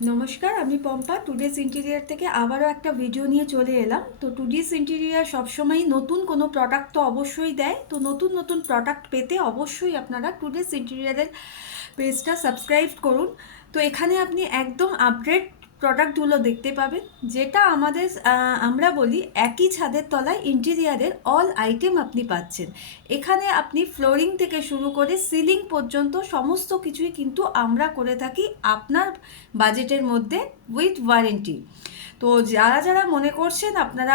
নমস্কার, আমি Pampa today's interior থেকে আবারও একটা ভিডিও নিয়ে চলে এলাম। তো টুডেস ইন্টেরিয়ার সবসময়ই নতুন কোনো প্রোডাক্ট তো অবশ্যই দেয়। তো নতুন নতুন প্রোডাক্ট পেতে অবশ্যই আপনারা টুডেস ইন্টেরিয়ারের পেজটা সাবস্ক্রাইব করুন। তো এখানে আপনি একদম আপডেট প্রোডাক্টগুলো দেখতে পাবেন, যেটা আমরা বলি একই ছাদের তলায় ইন্টেরিয়ারের অল আইটেম আপনি পাচ্ছেন। এখানে আপনি ফ্লোরিং থেকে শুরু করে সিলিং পর্যন্ত সমস্ত কিছুই কিন্তু আমরা করে থাকি আপনার বাজেটের মধ্যে উইথ ওয়ারেন্টি। তো যারা যারা মনে করছেন আপনারা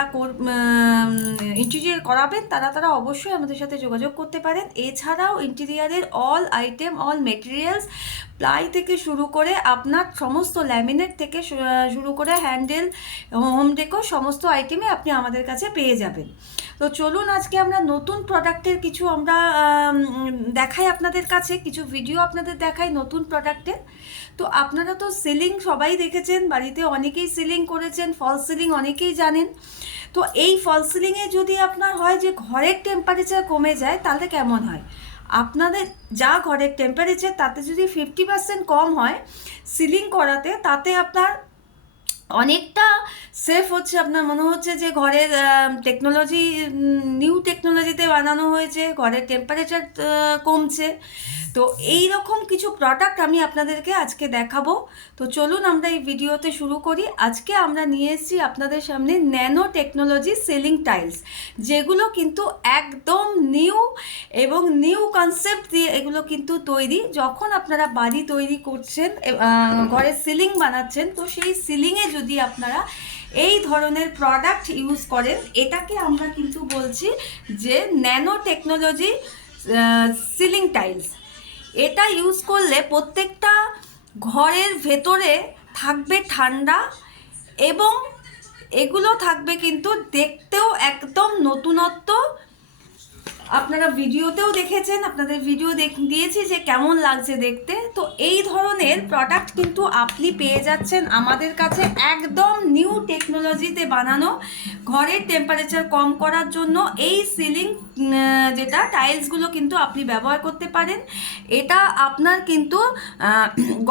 ইন্টেরিয়ার করাবেন, তারা অবশ্যই আমাদের সাথে যোগাযোগ করতে পারেন। এছাড়াও ইন্টেরিয়ারের all item, all materials, ply থেকে শুরু করে আপনার সমস্ত ল্যামিনেট থেকে শুরু করে হ্যান্ডেল, হোম ডেকো সমস্ত আইটেমে আপনি আমাদের কাছে পেয়ে যাবেন। তো চলুন আজকে আমরা নতুন প্রোডাক্টের কিছু দেখাই আপনাদের কাছে, কিছু ভিডিও আপনাদের দেখাই নতুন প্রোডাক্টের। তো আপনারা তো সিলিং সবাই দেখেছেন, বাড়িতে অনেকেই সিলিং করেছেন, ফলস সিলিং অনেকেই জানেন। তো এই ফলস সিলিংয়ে যদি আপনার হয় যে ঘরের টেম্পারেচার কমে যায়, তাহলে কেমন হয়? আপনাদের যা ঘরের টেম্পারেচার তাতে যদি 50% কম হয় সিলিং করাতে, তাতে আপনার অনেকটা সেফ হচ্ছে। আপনার মনে হচ্ছে যে ঘরের টেকনোলজি, নিউ টেকনোলজিতে বানানো হয়েছে, ঘরের টেম্পারেচার কমছে। তো এই রকম কিছু প্রোডাক্ট আমি আপনাদেরকে আজকে দেখাবো। তো চলুন আমরা এই ভিডিওতে শুরু করি। আজকে আমরা নিয়ে এসেছি আপনাদের সামনে ন্যানো টেকনোলজি সিলিং টাইলস, যেগুলো কিন্তু একদম নিউ এবং নিউ কনসেপ্ট দিয়ে এগুলো কিন্তু তৈরি। যখন আপনারা বাড়ি তৈরি করছেন, ঘরে সিলিং বানাচ্ছেন, তো সেই সিলিংয়ে যদি আপনারা এই ধরনের প্রোডাক্ট ইউজ করেন, এটাকে আমরা কিন্তু বলছি যে ন্যানো টেকনোলজি সিলিং টাইলস। এটা ইউজ করলে প্রত্যেকটা ঘরের ভেতরে থাকবে ঠান্ডা, এবং এগুলো থাকবে কিন্তু দেখতেও একদম নতুনত্ব। আপনারা ভিডিওতেও দেখেছেন, আপনাদের ভিডিও দিয়েছি যে কেমন লাগছে দেখতে। তো এই ধরনের প্রোডাক্ট কিন্তু আপনি পেয়ে যাচ্ছেন আমাদের কাছে একদম নিউ টেকনোলজিতে বানানো। ঘরের টেম্পারেচার কম করার জন্য এই সিলিং যেটা টাইলসগুলো কিন্তু আপনি ব্যবহার করতে পারেন। এটা আপনার কিন্তু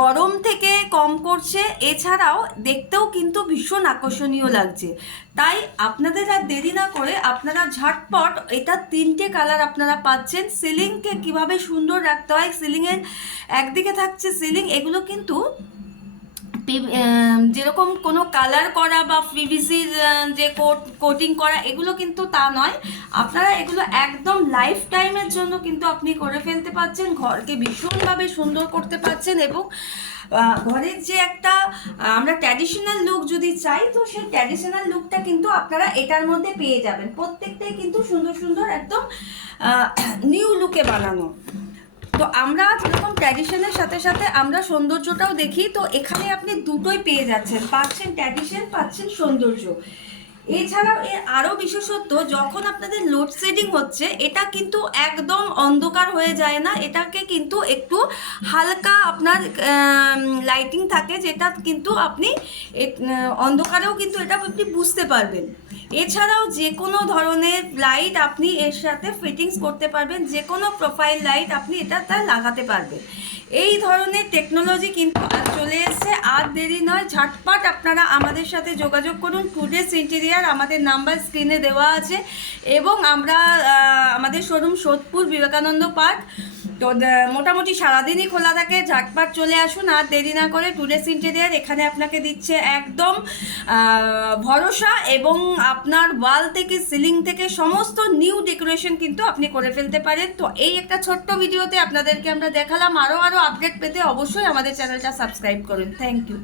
গরম থেকে কম করছে, এছাড়াও দেখতেও কিন্তু ভীষণ আকর্ষণীয় লাগছে। তাই আপনাদের আর দেরি না করে আপনারা ঝটপট, এটা 3টে কালার আপনারা পাচ্ছেন। সিলিংকে কিভাবে সুন্দর রাখতে হয়, সিলিংয়ের একদিকে থাকছে সিলিং, এগুলো কিন্তু যেরকম কোনো কালার করা বা পিভিসির যে কোটিং করা, এগুলো কিন্তু তা নয়। আপনারা এগুলো একদম লাইফ টাইমের জন্য কিন্তু আপনি করে ফেলতে পারছেন, ঘরকে ভীষণভাবে সুন্দর করতে পারছেন। এবং ঘরের যে একটা আমরা ট্র্যাডিশনাল লুক যদি চাই, তো সেই ট্র্যাডিশনাল লুকটা কিন্তু আপনারা এটার মধ্যে পেয়ে যাবেন। প্রত্যেকটাই কিন্তু সুন্দর সুন্দর একদম নিউ লুকে বানানো। তো আমরা যেরকম ট্র্যাডিশনের সাথে সাথে আমরা সৌন্দর্যটাও দেখি, তো এখানে আপনি দুটোই পেয়ে যাচ্ছেন, পাচ্ছেন ট্র্যাডিশন, পাচ্ছেন সৌন্দর্য। এছাড়াও এর আরও বিশেষত্ব, যখন আপনাদের লোডশেডিং হচ্ছে, এটা কিন্তু একদম অন্ধকার হয়ে যায় না, এটাকে কিন্তু একটু হালকা আপনার লাইটিং থাকে, যেটা কিন্তু আপনি অন্ধকারেও কিন্তু এটা আপনি বুঝতে পারবেন। এছাড়াও যে কোনো ধরনের লাইট আপনি এর সাথে ফিটিংস করতে পারবেন, যে কোনো প্রোফাইল লাইট আপনি এটা লাগাতে পারবেন। এই ধরনের টেকনোলজি কিন্তু আজ চলে এসেছে, আর দেরি নয়, ঝটপট আপনারা আমাদের সাথে যোগাযোগ করুন। টুডেস ইন্টেরিয়ার আমাদের নাম্বার স্ক্রিনে দেওয়া আছে, এবং আমাদের শোরুম সোদপুর বিবেকানন্দ পার্ক। তো মোটামুটি সারাদিনই খোলা থাকে, ঝটপট চলে আসুন, আর দেরি না করে। টুডেস ইন্টেরিয়ার এখানে আপনাকে দিচ্ছে একদম ভরসা, এবং আপনার ওয়াল থেকে সিলিং থেকে সমস্ত নিউ ডেকোরেশন কিন্তু আপনি করে ফেলতে পারেন। তো এই একটা ছোট্ট ভিডিওতে আপনাদেরকে আমরা দেখালাম। আরও আপডেট পেতে অবশ্যই আমাদের চ্যানেলটা সাবস্ক্রাইব করুন। Thank you.